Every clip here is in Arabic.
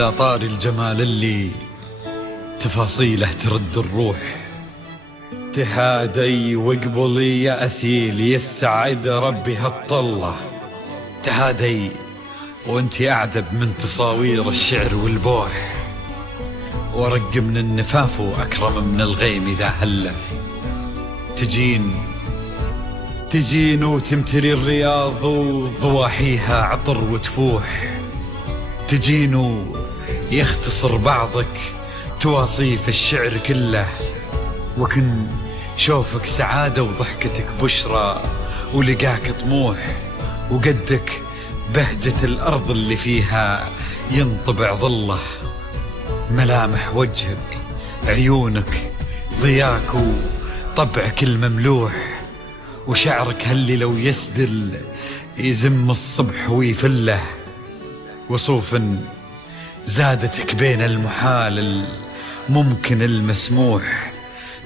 على طار الجمال اللي تفاصيله ترد الروح. تهادي واقبلي يا أسيل، يسعد ربي هالطلة. تهادي وانتي أعذب من تصاوير الشعر والبوح، ورق من النفاف وأكرم من الغيم إذا هله. تجين وتمتلي الرياض وضواحيها عطر وتفوح. تجين يختصر بعضك تواصيف الشعر كله، وكن شوفك سعادة وضحكتك بشرى ولقاك طموح. وقدك بهجة الأرض اللي فيها ينطبع ظله. ملامح وجهك عيونك ضياك وطبعك المملوح. وشعرك هاللي لو يسدل يزم الصبح ويفله. وصوف زادتك بين المحال الممكن المسموح.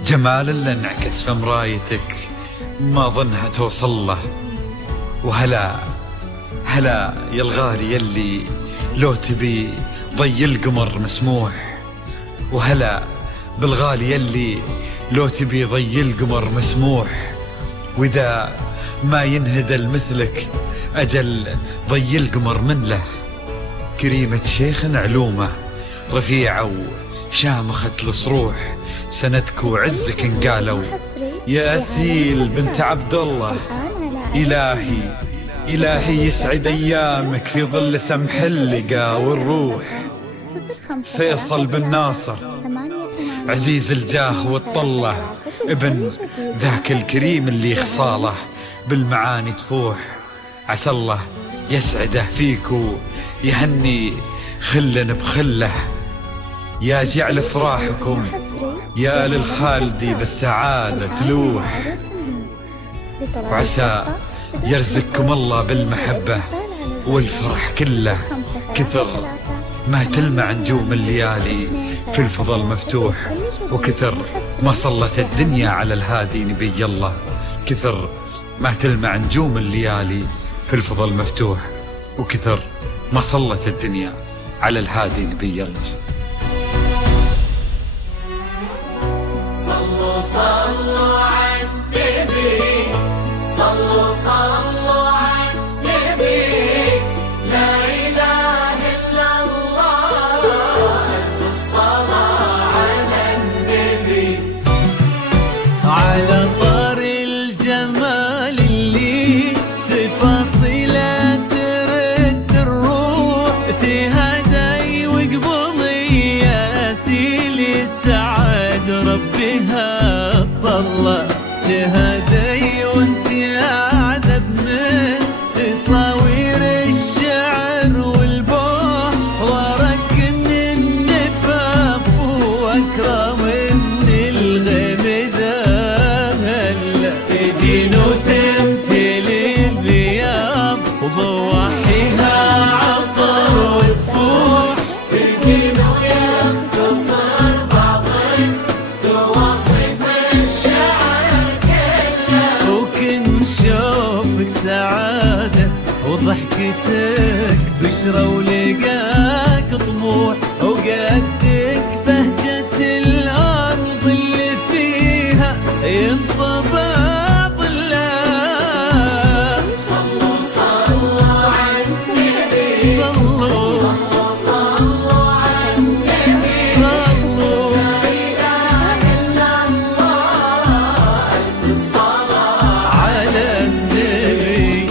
جمال اللي انعكس في مرايتك ما ظنها توصل له. وهلا يا الغالي يلي لو تبي ضي القمر مسموح. وهلا بالغالي يلي لو تبي ضي القمر مسموح. وإذا ما ينهدل مثلك أجل ضي القمر من له. كريمة شيخ علومه رفيعة وشامخة الصروح. سندك وعزك انقالوا يا أسيل بنت عبد الله. إلهي يسعد أيامك في ظل سمح اللقا والروح. فيصل بن ناصر عزيز الجاه والطلة، ابن ذاك الكريم اللي خصاله بالمعاني تفوح. عسى الله يسعده فيك ويهني خل بخله. يا جعل افراحكم يا للخالدي بالسعادة تلوح. وعسى يرزقكم الله بالمحبة والفرح كله. كثر ما تلمع نجوم الليالي في الفضل مفتوح. وكثر ما صلت الدنيا على الهادي نبي الله. كثر ما تلمع نجوم الليالي في الفضل مفتوح. وكثر ما صلت الدنيا على الهادي نبي الله. صلوا على النبي، صلوا على النبي. لا إله إلا الله، ألف الصلاة على النبي. على طار الجمال اللي تفاصيله ترد الروح. تهدي واقبلي يا أسيل، يسعد ربي هالطلة. تهدي وانتي أعذب من تصاوير الشعر والبوح. ورق من النفاف وأكرم من الغيم ذا هلا. تجين وتمتلي الرياض وضواحيها عطر وتفوح. تجين ويختصر بعضك تواصف الشعر كله. وكن شوفك سعادة وضحكتك بشرى ولقاك طموح. وقدك بهجة الأرض اللي فيها ينطبع ظله. صلوا على النبي، صلوا على النبي. صلوا لا إله إلا الله، ألف الصلاة على النبي.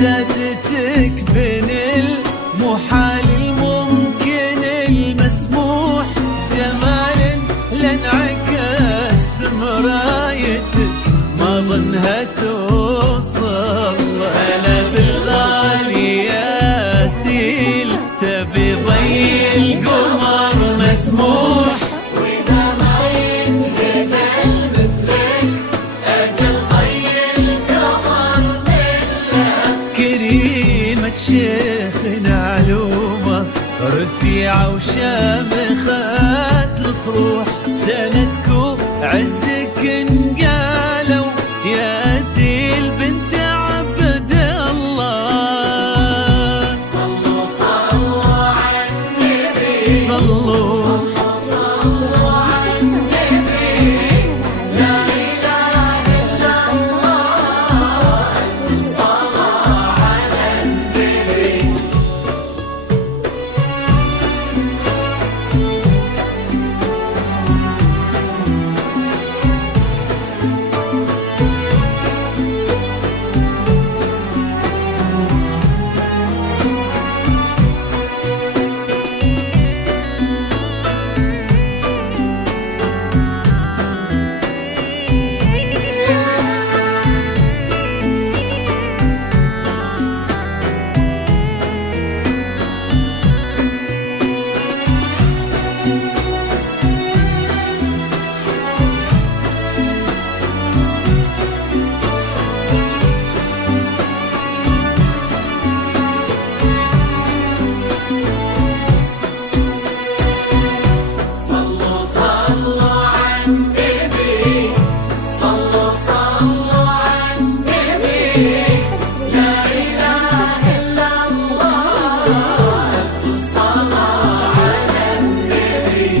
زادتك بين المحال الممكن المسموح، جمال لانعكس في مرايتك ما ظنها توصل. هلا بالغالي يا سيل تبي ضي القمر مسموح، وإذا ما ينهدى مثلك أجل ضي القمر لله. كريمة شيخنا علومة رفيعة وشامخة الصروح، سندكو عزك انقالوا يا سيل بنت عبد الله. صلوا صلوا على النبي، صلوا صلوا على النبي، لا إله إلا الله، ألف صلاة على النبي. صلوا صلوا على النبي، صلوا صلوا على النبي، لا إله إلا الله، ألف صلاة على النبي.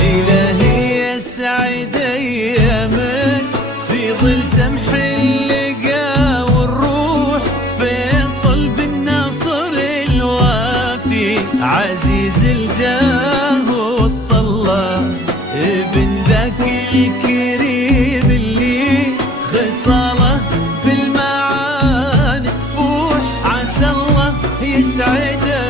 إلهي يسعد أيامك في ظل سمح اللقا والروح، فيصل بالنصر الوافي عزيز الجاه والطلة، ابن ذاك الكريم اللي خصاله بالمعاني تفوح، عسى الله يسعده